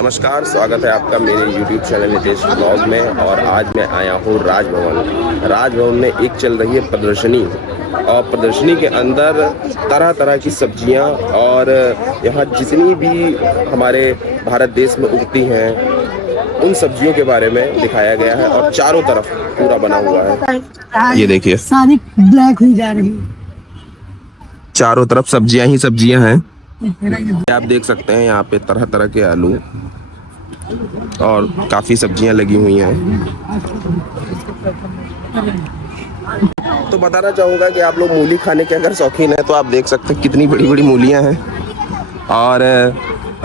नमस्कार, स्वागत है आपका मेरे YouTube चैनल नितेश ब्लॉग में। और आज मैं आया हूँ राजभवन में एक चल रही है प्रदर्शनी। और प्रदर्शनी के अंदर तरह तरह की सब्जियाँ और यहाँ जितनी भी हमारे भारत देश में उगती हैं उन सब्जियों के बारे में दिखाया गया है। और चारों तरफ पूरा बना हुआ है, ये देखिए सारी ब्लैक हुई जा रही, चारों तरफ सब्जियां ही सब्जियां हैं। आप देख सकते हैं यहाँ पे तरह तरह के आलू और काफी सब्जियां लगी हुई हैं। तो बताना चाहूँगा कि आप लोग मूली खाने के अगर शौकीन हैं तो आप देख सकते हैं कितनी बड़ी बड़ी मूलियां हैं। और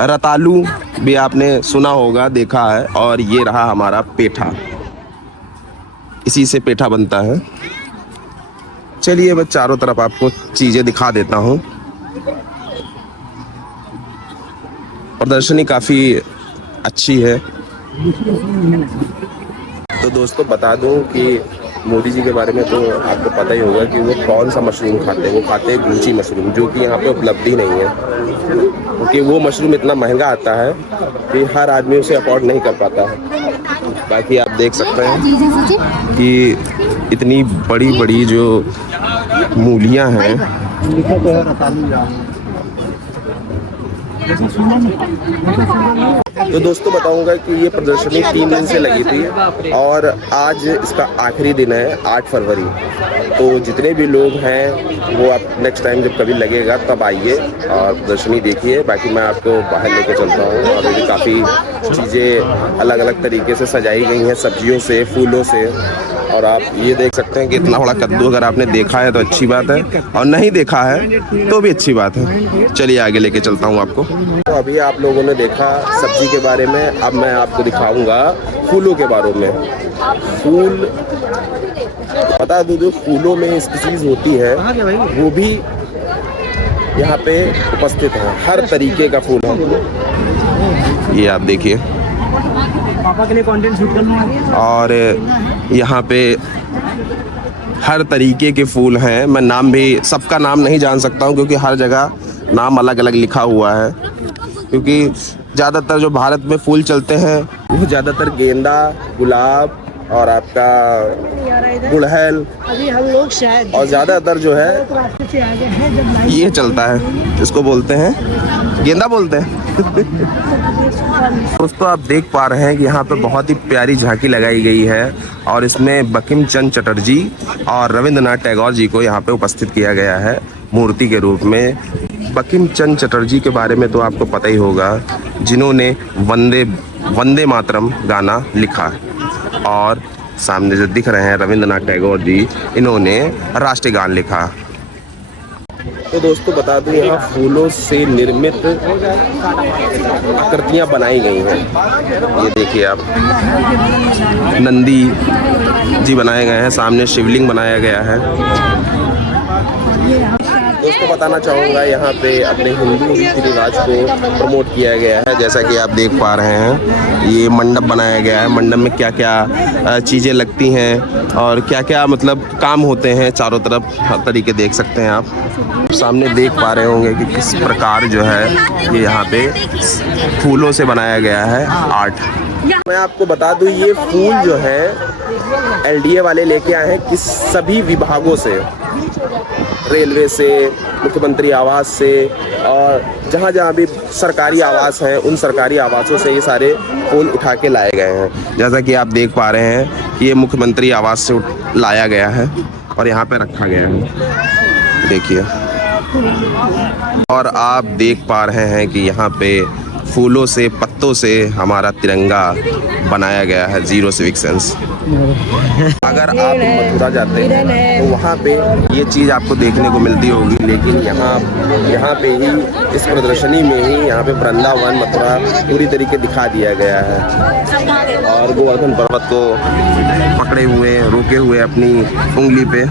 रतालू भी आपने सुना होगा, देखा है। और ये रहा हमारा पेठा, इसी से पेठा बनता है। चलिए मैं चारों तरफ आपको चीज़ें दिखा देता हूँ। प्रदर्शनी काफ़ी अच्छी है। तो दोस्तों बता दूं कि मोदी जी के बारे में तो आपको पता ही होगा कि वो कौन सा मशरूम खाते हैं। वो खाते हैं गुंची मशरूम, जो कि यहाँ पे उपलब्ध ही नहीं है, क्योंकि वो मशरूम इतना महंगा आता है कि हर आदमी उसे अफोर्ड नहीं कर पाता है। बाकी आप देख सकते हैं कि इतनी बड़ी बड़ी जो मूलियाँ हैं। तो दोस्तों बताऊंगा कि ये प्रदर्शनी 3 दिन से लगी थी और आज इसका आखिरी दिन है, 8 फरवरी। तो जितने भी लोग हैं वो आप नेक्स्ट टाइम जब कभी लगेगा तब आइए और प्रदर्शनी देखिए। बाकी मैं आपको बाहर लेके चलता हूँ और भी काफ़ी चीज़ें अलग अलग तरीके से सजाई गई हैं, सब्जियों से, फूलों से। और आप ये देख सकते हैं कि इतना बड़ा कद्दू अगर आपने देखा है तो अच्छी बात है, और नहीं देखा है तो भी अच्छी बात है। चलिए आगे लेके चलता हूँ आपको। तो अभी आप लोगों ने देखा सब्जी के बारे में, अब मैं आपको दिखाऊंगा फूलों के बारे में। फूल बता दूं, जो फूलों में स्पीशीज होती है वो भी यहाँ पे उपस्थित है। हर तरीके का फूल है, ये आप देखिए। पापा के लिए कंटेंट शूट करना है। और यहाँ पे हर तरीके के फूल हैं। मैं नाम भी सबका नाम नहीं जान सकता हूँ, क्योंकि हर जगह नाम अलग अलग लिखा हुआ है। क्योंकि ज़्यादातर जो भारत में फूल चलते हैं वो ज़्यादातर गेंदा, गुलाब और आपका गुड़हल, अभी हम लोग शायद और ज़्यादातर जो है ये चलता है, इसको बोलते हैं गेंदा बोलते हैं। दोस्तों आप देख पा रहे हैं कि यहाँ पे बहुत ही प्यारी झांकी लगाई गई है और इसमें बंकिम चंद्र चटर्जी और रविंद्रनाथ टैगोर जी को यहाँ पे उपस्थित किया गया है मूर्ति के रूप में। बंकिम चंद्र चटर्जी के बारे में तो आपको पता ही होगा, जिन्होंने वंदे मातरम गाना लिखा। और सामने जो दिख रहे हैं रविंद्रनाथ टैगोर जी, इन्होंने राष्ट्रीय गान लिखा। तो दोस्तों बता दूं, यहाँ फूलों से निर्मित आकृतियाँ बनाई गई हैं। ये देखिए आप, नंदी जी बनाए गए हैं, सामने शिवलिंग बनाया गया है। दोस्तों बताना चाहूँगा, यहाँ पे अपने हिंदू रीति रिवाज को प्रमोट किया गया है। जैसा कि आप देख पा रहे हैं, ये मंडप बनाया गया है। मंडप में क्या क्या चीज़ें लगती हैं और क्या क्या मतलब काम होते हैं, चारों तरफ हर तरीके देख सकते हैं आप। सामने देख पा रहे होंगे कि किस प्रकार जो है ये यहाँ पे फूलों से बनाया गया है आर्ट। मैं आपको बता दूं, ये फूल जो है LDA वाले लेके आए हैं किस सभी विभागों से, रेलवे से, मुख्यमंत्री आवास से, और जहाँ जहाँ भी सरकारी आवास हैं उन सरकारी आवासों से ये सारे फूल उठा के लाए गए हैं। जैसा कि आप देख पा रहे हैं कि ये मुख्यमंत्री आवास से लाया गया है और यहाँ पे रखा गया है, देखिए। और आप देख पा रहे हैं कि यहाँ पे फूलों से, पत्तों से हमारा तिरंगा बनाया गया है, जीरो सिविक सेंस। अगर आप मथुरा जाते हैं तो वहाँ पे ये चीज़ आपको देखने को मिलती होगी, लेकिन यहाँ पे ही इस प्रदर्शनी में ही यहाँ पे वृंदावन, मथुरा पूरी तरीके दिखा दिया गया है। और गोवर्धन पर्वत को पकड़े हुए, रोके हुए अपनी उंगली पे।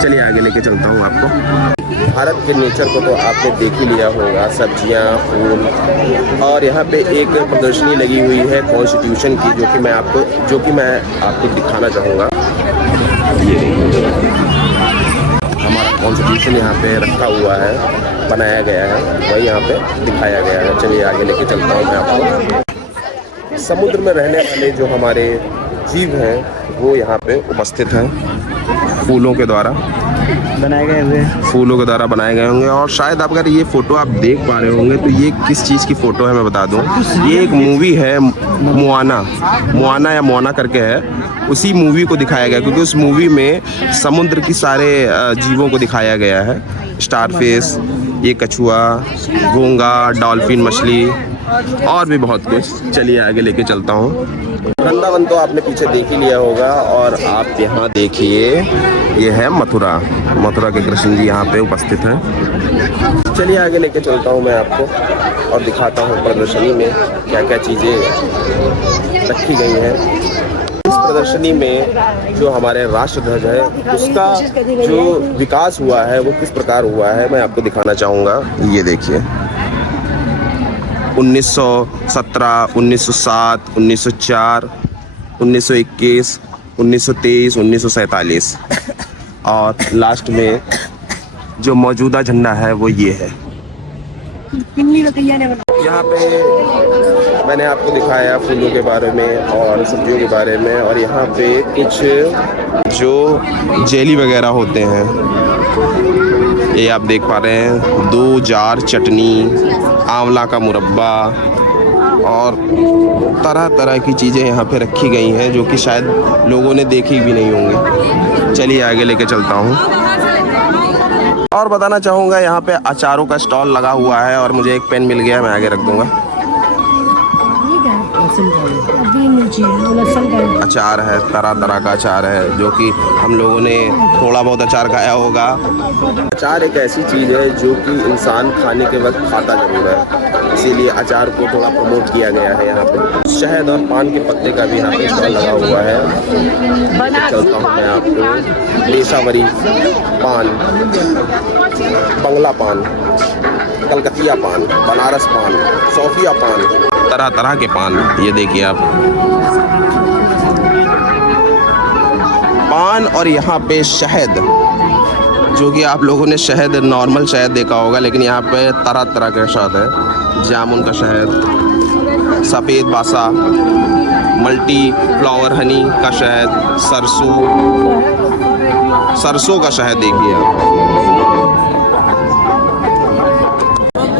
चलिए आगे लेके चलता हूँ आपको। भारत के नेचर को तो आपने देख ही लिया होगा, सब्जियां, फूल। और यहाँ पे एक प्रदर्शनी लगी हुई है कॉन्स्टिट्यूशन की, जो कि मैं आपको दिखाना चाहूँगा। ये हमारा कॉन्स्टिट्यूशन यहाँ पे रखा हुआ है, बनाया गया है, वही यहाँ पे दिखाया गया है। चलिए आगे लेके चलता हूँ मैं आपको। समुद्र में रहने वाले जो हमारे जीव हैं वो यहाँ पे उपस्थित हैं, फूलों के द्वारा बनाए गए हुए बनाए गए होंगे। और शायद अगर ये फ़ोटो आप देख पा रहे होंगे तो ये किस चीज़ की फ़ोटो है मैं बता दूं, ये एक मूवी है मोआना या मोआना करके है। उसी मूवी को दिखाया गया क्योंकि उस मूवी में समुद्र की सारे जीवों को दिखाया गया है। स्टारफिश, ये कछुआ, घोंगा, डॉल्फिन मछली और भी बहुत कुछ। चलिए आगे लेके चलता हूँ। वृंदावन तो आपने पीछे देख ही लिया होगा और आप यहाँ देखिए, ये है मथुरा के कृष्ण जी यहाँ पे उपस्थित हैं। चलिए आगे लेके चलता हूँ मैं आपको और दिखाता हूँ प्रदर्शनी में क्या क्या चीज़ें रखी गई हैं। इस प्रदर्शनी में जो हमारे राष्ट्रध्वज है उसका जो विकास हुआ है वो किस प्रकार हुआ है मैं आपको दिखाना चाहूँगा। ये देखिए 1917, 1907, 1904, 1921, 1923, 1947 और लास्ट में जो मौजूदा झंडा है वो ये है। यहाँ पे मैंने आपको दिखाया फूलों के बारे में और सब्जियों के बारे में, और यहाँ पे कुछ जो जेली वगैरह होते हैं ये आप देख पा रहे हैं। 2 जार चटनी, आंवला का मुरब्बा और तरह तरह की चीज़ें यहाँ पे रखी गई हैं जो कि शायद लोगों ने देखी भी नहीं होंगी। चलिए आगे लेके चलता हूँ और बताना चाहूँगा यहाँ पे अचारों का स्टॉल लगा हुआ है और मुझे एक पेन मिल गया, मैं आगे रख दूँगा। अचार है, तरह तरह का अचार है जो कि हम लोगों ने थोड़ा बहुत अचार खाया होगा। अचार एक ऐसी चीज़ है जो कि इंसान खाने के वक्त खाता जरूर है, इसीलिए अचार को थोड़ा प्रमोट किया गया है यहाँ पे। शहद और पान के पत्ते का भी यहाँ पे स्टॉल लगा हुआ है। चलता हूँ मैं आपको। पेशावरी पान, बंगला पान, कलकतिया पान, बनारस पान, सौफिया पान, तरह तरह के पान। ये देखिए आप पान, और यहाँ पे शहद, जो कि आप लोगों ने शहद नॉर्मल शहद देखा होगा, लेकिन यहाँ पे तरह तरह का शहद है। जामुन का शहद, सफ़ेद बासा, मल्टी फ्लावर हनी का शहद, सरसों का शहद देखिए आप।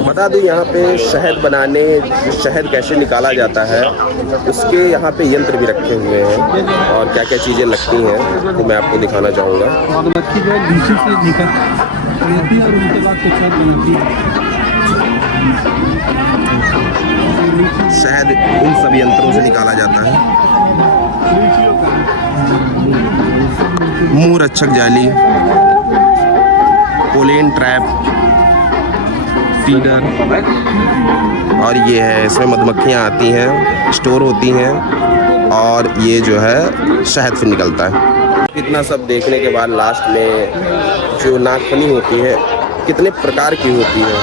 बता दूं यहाँ पे शहद बनाने, शहद कैसे निकाला जाता है उसके यहाँ पे यंत्र भी रखे हुए हैं और क्या क्या चीज़ें लगती हैं तो मैं आपको दिखाना चाहूँगा। शहद इन सब यंत्रों से निकाला जाता है। मुंह रक्षक जाली, पोलेन ट्रैप, फीडर, और ये है इसमें मधुमक्खियाँ आती हैं, स्टोर होती हैं, और ये जो है शहद से निकलता है। इतना सब देखने के बाद लास्ट में जो नागफनी होती है कितने प्रकार की होती है,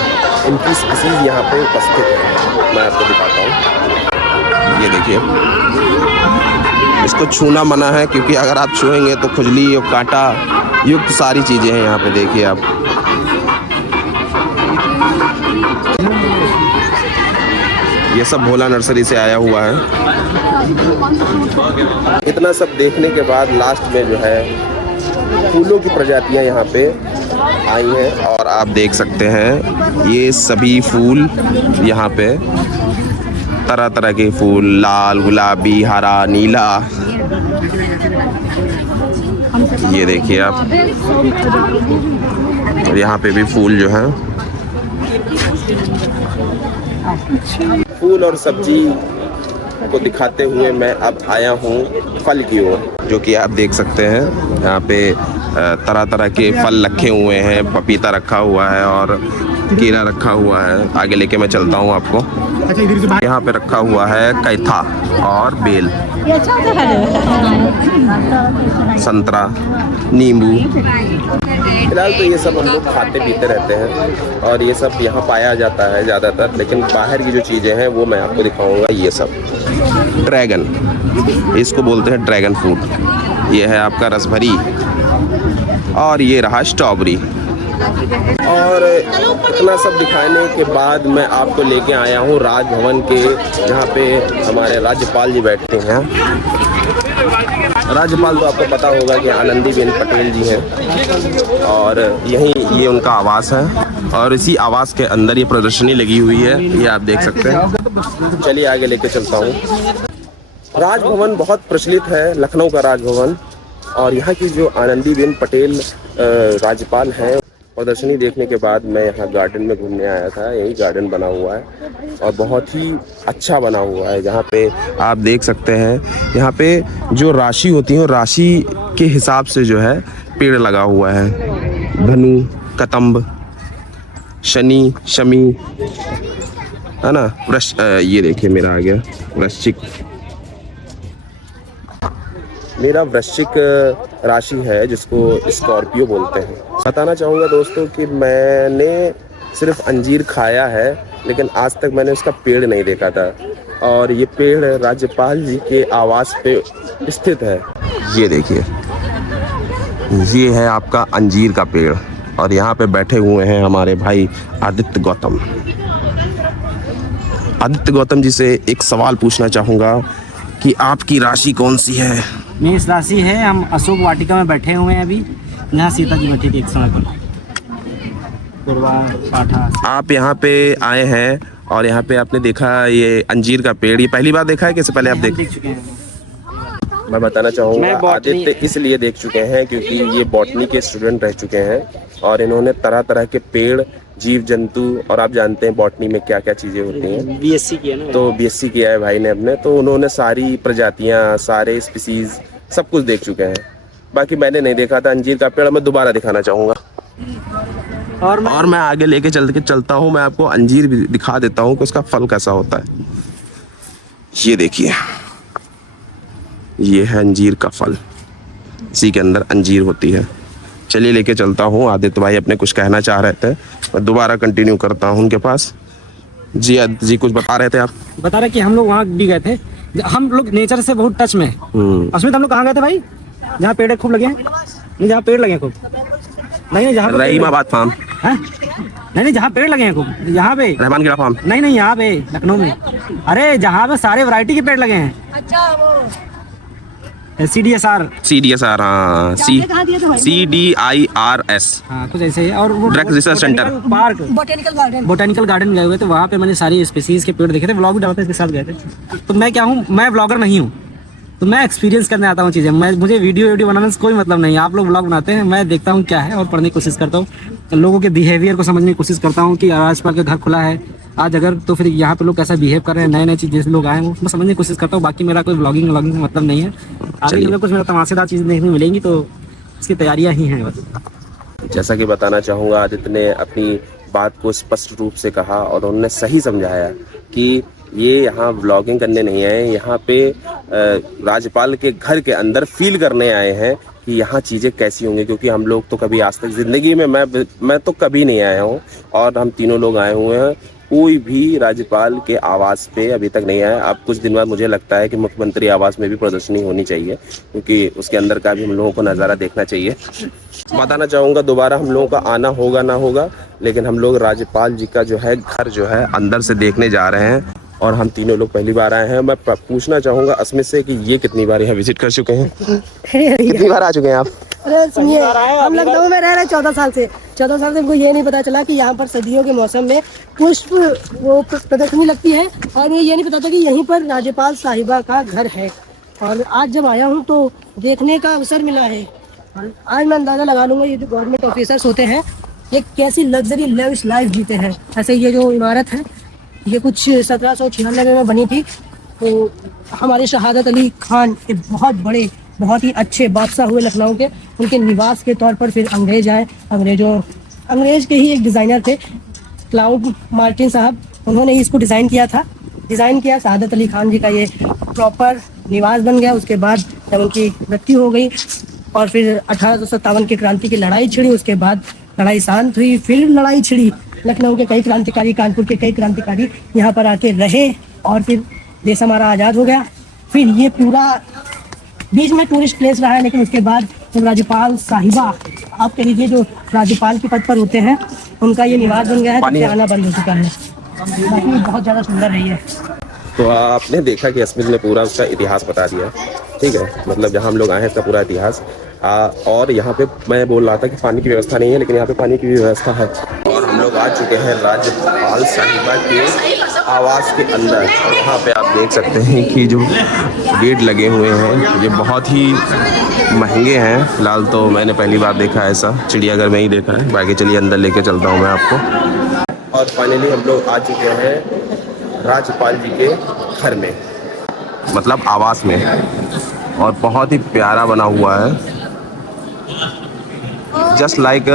इनकी स्पीसीज यहाँ पे उपस्थित है, मैं आपको दिखाता हूँ। ये देखिए, इसको छूना मना है क्योंकि अगर आप छुएंगे तो खुजली और कांटा युक्त सारी चीज़ें हैं यहाँ पे। देखिए आप, ये सब भोला नर्सरी से आया हुआ है। इतना सब देखने के बाद लास्ट में जो है फूलों की प्रजातियां यहाँ पे आई हैं, और आप देख सकते हैं ये सभी फूल यहाँ पे तरह तरह के फूल, लाल, गुलाबी, हरा, नीला। ये देखिए आप, यहाँ पे भी फूल जो है, फूल और सब्जी को दिखाते हुए मैं अब आया हूँ फल की ओर, जो कि आप देख सकते हैं यहाँ पे तरह तरह के फल रखे हुए हैं। पपीता रखा हुआ है और केला रखा हुआ है। आगे लेके मैं चलता हूँ आपको। यहाँ पे रखा हुआ है कैथा और बेल, संतरा, नींबू। फिलहाल तो ये सब हम लोग खाते पीते रहते हैं और ये सब यहाँ पाया जाता है ज़्यादातर, लेकिन बाहर की जो चीज़ें हैं वो मैं आपको दिखाऊंगा। ये सब ड्रैगन, इसको बोलते हैं ड्रैगन फ्रूट। ये है आपका रसभरी, और ये रहा स्ट्रॉबेरी। और इतना सब दिखाने के बाद मैं आपको लेके आया हूँ राजभवन के, जहाँ पे हमारे राज्यपाल जी बैठते हैं। राज्यपाल तो आपको पता होगा कि आनंदीबेन पटेल जी हैं और यहीं ये उनका आवास है और इसी आवास के अंदर ये प्रदर्शनी लगी हुई है, ये आप देख सकते हैं। चलिए आगे लेके चलता हूँ। राजभवन बहुत प्रचलित है, लखनऊ का राजभवन, और यहाँ की जो आनंदीबेन पटेल राज्यपाल हैं, प्रदर्शनी देखने के बाद मैं यहाँ गार्डन में घूमने आया था। यही गार्डन बना हुआ है और बहुत ही अच्छा बना हुआ है। जहाँ पे आप देख सकते हैं, यहाँ पे जो राशि होती है राशि के हिसाब से जो है पेड़ लगा हुआ है। धनु, कदम्ब, शनि, शमी, है ना, ये देखिए मेरा आ गया वृश्चिक। मेरा वृश्चिक राशि है जिसको स्कॉर्पियो बोलते हैं। बताना चाहूँगा दोस्तों कि मैंने सिर्फ अंजीर खाया है, लेकिन आज तक मैंने उसका पेड़ नहीं देखा था। और ये पेड़ राज्यपाल जी के आवास पे स्थित है। ये देखिए, ये है आपका अंजीर का पेड़ और यहाँ पे बैठे हुए हैं हमारे भाई आदित्य गौतम। आदित्य गौतम जी से एक सवाल पूछना चाहूँगा कि आपकी राशि कौन सी है? मेष राशि है। हम अशोक वाटिका में बैठे हुए हैं अभी, जहाँ सीता जी बैठी थी एक समय पर। पूर्वा पाठा। आप यहाँ पे आए हैं और यहाँ पे आपने देखा ये अंजीर का पेड़, ये पहली बार देखा है कि इससे पहले आप देख चुके हैं? मैं बताना चाहूँगा आदित्य इसलिए देख चुके हैं क्योंकि ये बॉटनी के स्टूडेंट रह चुके हैं और इन्होंने तरह तरह के पेड़, जीव जंतु, और आप जानते हैं बॉटनी में क्या क्या चीज़ें होती हैं। बीएससी किया ना? तो बीएससी किया है भाई ने अपने, तो उन्होंने सारी प्रजातियाँ, सारे स्पीसीज सब कुछ देख चुके हैं। बाकी मैंने नहीं देखा था अंजीर का पेड़, मैं दोबारा दिखाना चाहूँगा। और मैं आगे लेके चलता हूँ, मैं आपको अंजीर भी दिखा देता हूँ कि उसका फल कैसा होता है। ये देखिए, ये है अंजीर का फल, इसी के अंदर अंजीर होती है। चलिए लेके चलता हूँ। आदित्य भाई अपने कुछ कहना चाह रहे थे, मैं दोबारा कंटिन्यू करता हूँ उनके पास। जी आदित्य जी कुछ बता रहे थे आप? बता रहे कि हम लोग वहाँ भी गए थे, हम लोग नेचर से बहुत टच में। अस्मित हम लोग कहाँ गए थे भाई? जहाँ पेड़ खूब लगे हैं? नहीं, जहाँ पेड़ लगे हैं खूब। नहीं, जहाँ रहीमाबाद फार्म है। नहीं, जहाँ पेड़ लगे हैं खूब, यहाँ पे रहमान गिरा फार्म। नहीं, यहाँ पे लखनऊ में। अरे जहाँ पे सारे वैरायटी के पेड़ लगे हैं। अच्छा, वो CDSR। हाँ, CDIRS। हाँ, कुछ ऐसे ही। और drug research centre, park, botanical garden गए हुए थे। वहाँ पे मैंने सारी स्पीसीज के पेड़ देखे थे, व्लॉग भी डालते इसके साथ गए थे। तो मैं क्या हूँ, मैं व्लॉगर नहीं हूँ, तो मैं एक्सपीरियंस करने आता हूँ चीज़ें। मुझे वीडियो बनाने से कोई मतलब नहीं है। आप लोग व्लॉग बनाते हैं, मैं देखता हूँ क्या है और पढ़ने की कोशिश करता हूँ, लोगों के बिहेवियर को समझने की कोशिश करता हूँ कि आसपास का घर खुला है आज अगर, तो फिर यहाँ पे लोग कैसा बिहेव कर रहे हैं, नए नए चीज़ जैसे लोग आए हैं वो मैं समझने की कोशिश करता हूँ। बाकी मेरा कोई व्लॉगिंग का मतलब नहीं है। आगे अगर कुछ मेरा तमाशेदार चीज़ें देखने मिलेंगी तो इसकी तैयारियाँ ही हैं बस। जैसा कि बताना चाहूँगा, आदित्य ने अपनी बात को स्पष्ट रूप से कहा और उन्होंने सही समझाया कि ये यहाँ व्लॉगिंग करने नहीं आए, यहाँ पे राज्यपाल के घर के अंदर फील करने आए हैं कि यहाँ चीज़ें कैसी होंगी। क्योंकि हम लोग तो कभी आज तक ज़िंदगी में मैं तो कभी नहीं आया हूँ और हम तीनों लोग आए हुए हैं, कोई भी राज्यपाल के आवास पे अभी तक नहीं आया। अब कुछ दिन बाद मुझे लगता है कि मुख्यमंत्री आवास में भी प्रदर्शनी होनी चाहिए, क्योंकि उसके अंदर का भी हम लोगों को नज़ारा देखना चाहिए। बताना चाहूँगा दोबारा हम लोगों का आना होगा ना होगा, लेकिन हम लोग राज्यपाल जी का जो है घर जो है अंदर से देखने जा रहे हैं और हम तीनों लोग पहली बार आए हैं। मैं पूछना चाहूँगा अस्मित से कि ये कितनी बार यहाँ विजिट कर चुके हैं? कितनी बार आ चुके हैं आप? अरे सुनिए, हम लखनऊ में रह रहे 14 साल से। 14 साल से हमको ये नहीं पता चला कि यहाँ पर सर्दियों के मौसम में पुष्प वो प्रदर्शनी लगती है, और ये नहीं पता था कि यहीं पर राज्यपाल साहिबा का घर है। और आज जब आया हूँ तो देखने का अवसर मिला है। आज मैं अंदाज़ा लगा लूँगा ये जो गवर्नमेंट ऑफिसर्स होते हैं ये कैसी लग्जरी लेविश लाइफ जीते हैं। ऐसे ये जो इमारत है ये कुछ 1796 में बनी थी। तो हमारे शहादत अली खान के बहुत बड़े, बहुत ही अच्छे बादशाह हुए लखनऊ के, उनके निवास के तौर पर फिर अंग्रेज आए। अंग्रेज के ही एक डिज़ाइनर थे क्लाउड मार्टिन साहब, उन्होंने ही इसको डिज़ाइन किया शहादत अली खान जी का ये प्रॉपर निवास बन गया। उसके बाद जब उनकी मृत्यु हो गई और फिर 1857 की क्रांति की लड़ाई छिड़ी, उसके बाद लड़ाई शांत हुई, फिर लड़ाई छिड़ी। लखनऊ के कई क्रांतिकारी, कानपुर के कई क्रांतिकारी यहाँ पर आके रहे और फिर देश हमारा आज़ाद हो गया। फिर ये पूरा बीच में टूरिस्ट प्लेस रहा है, लेकिन उसके बाद जब राज्यपाल साहिबा, आप कह लीजिए जो राज्यपाल के पद पर होते हैं, उनका ये निवास बन गया है, तब से आना बंद हो चुका है। बाकी बहुत ज़्यादा सुंदर है ये। तो आपने देखा कि अस्मित ने पूरा उसका इतिहास बता दिया, ठीक है, मतलब जहाँ हम लोग आए हैं इसका पूरा इतिहास। और यहाँ पे मैं बोल रहा था कि पानी की व्यवस्था नहीं है, लेकिन यहाँ पे पानी की व्यवस्था है। और हम लोग आ चुके हैं राज्यपाल साहिबा के आवास के अंदर। यहाँ पे आप देख सकते हैं कि जो गेट लगे हुए हैं ये बहुत ही महंगे हैं। फिलहाल तो मैंने पहली बार देखा है ऐसा, चिड़ियाघर में ही देखा है। बाकी चलिए अंदर लेके चलता हूँ मैं आपको। और फाइनली हम लोग आ चुके हैं राज्यपाल जी के घर में, मतलब आवास में, और बहुत ही प्यारा बना हुआ है, जस्ट लाइक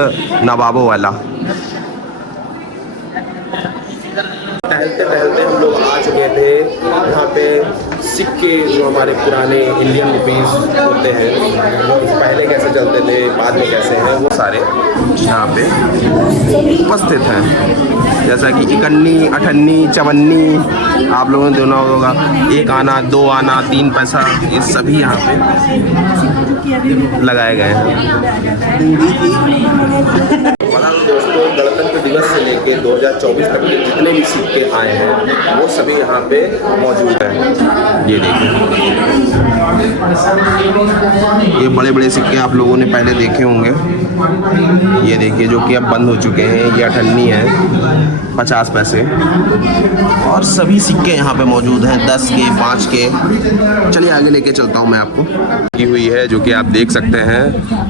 नवाबों वाला। टहलते टहलते हम लोग आ चुके थे यहाँ पे। सिक्के जो हमारे पुराने इंडियन रुपीस होते हैं, वो पहले कैसे चलते थे, बाद में कैसे हैं, वो सारे यहाँ पे उपस्थित हैं। जैसा कि इकन्नी, अठन्नी, चवन्नी, आप लोगों ने सुना होगा, 1 आना, 2 आना, 3 पैसा, ये सभी यहाँ पे लगाए गए हैं। दोस्तों, गणतंत्र दिवस से लेके 2024 तक के जितने भी सिक्के आए हैं वो सभी यहाँ पे मौजूद हैं। ये देखिए, ये बड़े बड़े सिक्के आप लोगों ने पहले देखे होंगे। ये देखिए जो कि अब बंद हो चुके हैं। ये अठन्नी है, 50 पैसे, और सभी सिक्के यहाँ पे मौजूद हैं, 10 के, 5 के। चलिए आगे लेके चलता हूँ मैं आपको। की हुई है जो कि आप देख सकते हैं।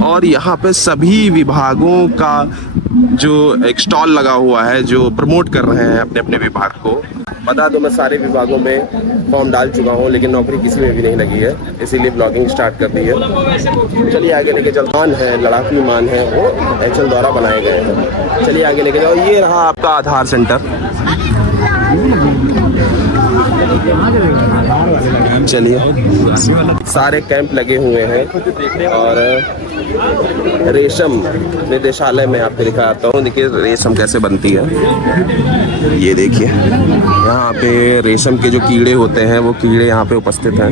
और यहाँ पे सभी विभागों का जो एक स्टॉल लगा हुआ है, जो प्रमोट कर रहे हैं अपने अपने विभाग को। बता दो, मैं सारे विभागों में फॉर्म डाल चुका हूँ, लेकिन नौकरी किसी में भी नहीं लगी है, इसीलिए ब्लॉगिंग स्टार्ट कर दी है। चलिए आगे लेके चलते। विमान है, लड़ाकू विमान है, वो HAL द्वारा बनाए गए हैं। चलिए आगे लेके जाओ। ये रहा आपका आधार सेंटर। चलिए, सारे कैंप लगे हुए हैं। और रेशम निदेशालय में आपको दिखाता हूँ। देखिए रेशम कैसे बनती है। ये देखिए, यहाँ पे रेशम के जो कीड़े होते हैं वो कीड़े यहाँ पे उपस्थित हैं।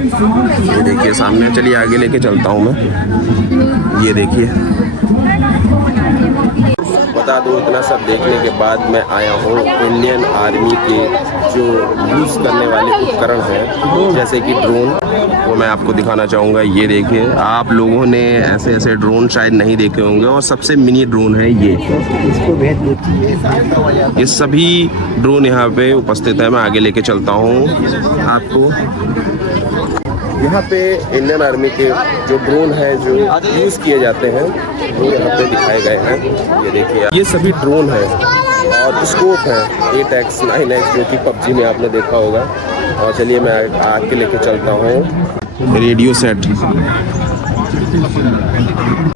ये देखिए सामने। चलिए आगे लेके चलता हूँ मैं। ये देखिए, बता दूँ, इतना सब देखने के बाद मैं आया हूँ इंडियन आर्मी के जो यूज़ करने वाले उपकरण हैं, जैसे कि ड्रोन, वो मैं आपको दिखाना चाहूँगा। ये देखिए, आप लोगों ने ऐसे ऐसे ड्रोन शायद नहीं देखे होंगे, और सबसे मिनी ड्रोन है ये। ये सभी ड्रोन यहाँ पे उपस्थित है। मैं आगे लेके चलता हूँ आपको। यहाँ पे इंडियन आर्मी के जो ड्रोन हैं जो यूज़ किए जाते हैं वो यहाँ पे दिखाए गए हैं। ये देखिए, ये सभी ड्रोन हैं, और स्कोप है 8x 9x, जो कि PUBG में आपने देखा होगा। और चलिए मैं आगे लेके चलता हूँ। रेडियो सेट,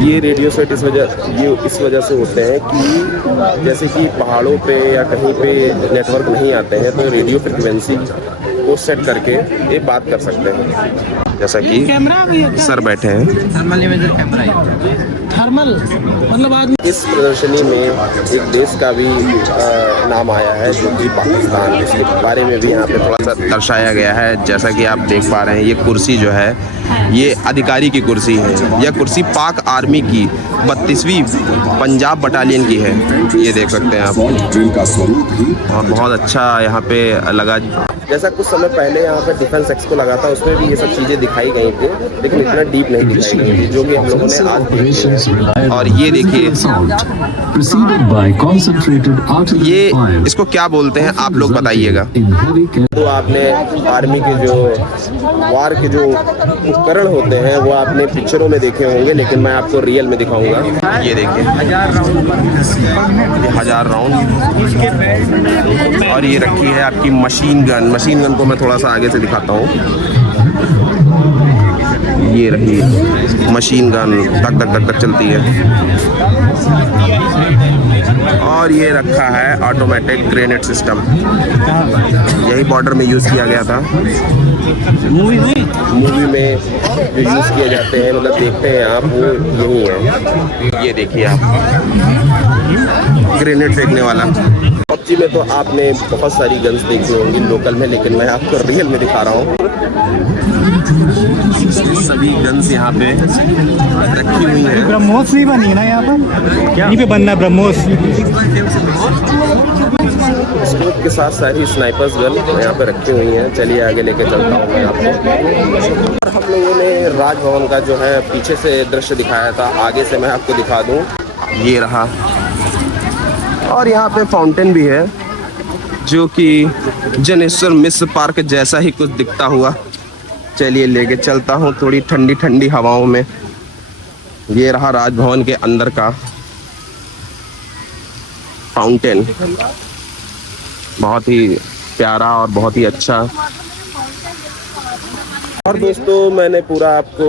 ये रेडियो सेट इस वजह से होते हैं कि जैसे कि पहाड़ों पे या कहीं पे नेटवर्क नहीं आते हैं, तो रेडियो फ्रिक्वेंसी को सेट करके ये बात कर सकते हैं। जैसा कि सर बैठे हैं। थर्मल मतलब आदमी। इस प्रदर्शनी में एक देश का भी नाम आया है, जो कि पाकिस्तान। इसके बारे में भी यहाँ पे थोड़ा सा दर्शाया गया है। जैसा कि आप देख पा रहे हैं, ये कुर्सी जो है ये अधिकारी की कुर्सी है। यह कुर्सी पाक आर्मी की 32वीं पंजाब बटालियन की है। ये देख सकते हैं आप, और बहुत अच्छा यहाँ पे लगा। जैसा कुछ समय पहले यहाँ पे डिफेंस एक्सपो लगा था, उसमें भी ये सब चीज़ें दिखाई गई थी, लेकिन इतना डीप नहीं दिखाई गई थी, जो कि हम लोगों ने आज देखी है। और ये देखिए, ये इसको क्या बोलते हैं आप लोग बताइएगा। तो आपने आर्मी के जो वार के जो उपकरण होते हैं वो आपने पिक्चरों में देखे होंगे, लेकिन मैं आपको रियल में दिखाऊंगा। ये देखिए, 1000 राउंड, और ये रखी है आपकी मशीन गन। मशीन गन को मैं थोड़ा सा आगे से दिखाता हूँ। ये रही मशीन गन, धक धक धक धक चलती है। और ये रखा है ऑटोमेटिक ग्रेनेड सिस्टम, यही बॉर्डर में यूज़ किया गया था। मूवी में जो यूज़ किए जाते हैं, मतलब देखते हैं आप, वो यही है। ये देखिए आप, ग्रेनेड फेंकने वाला। PUBG में तो आपने बहुत सारी गन्स देखी होंगी लोकल में, लेकिन मैं आपको रियल में दिखा रहा हूँ। सभी गन्स यहाँ पे रखी हुई हैं। ब्रह्मोस नहीं बनी है ना यहाँ पर, यहीं पे बनना है ब्रह्मोस। स्कोप के साथ सारी स्नाइपर्स गन यहाँ पे रखी हुई हैं। चलिए आगे लेके चलता हूँ मैं आपको। और हम लोगों ने राजभवन का जो है पीछे से दृश्य दिखाया था, आगे से मैं आपको दिखा दूँ। ये रहा, और यहाँ पे फाउंटेन भी है जो कि जनेश्वर मिश्र पार्क जैसा ही कुछ दिखता हुआ। चलिए लेके चलता हूँ थोड़ी ठंडी ठंडी हवाओं में। ये रहा राजभवन के अंदर का फाउंटेन, बहुत ही प्यारा और बहुत ही अच्छा। और दोस्तों मैंने पूरा आपको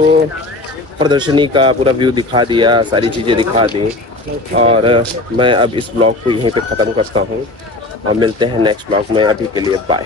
प्रदर्शनी का पूरा व्यू दिखा दिया, सारी चीज़ें दिखा दी, और मैं अब इस ब्लॉग को यहीं पे ख़त्म करता हूँ और मिलते हैं नेक्स्ट ब्लॉग में। अभी के लिए बाय।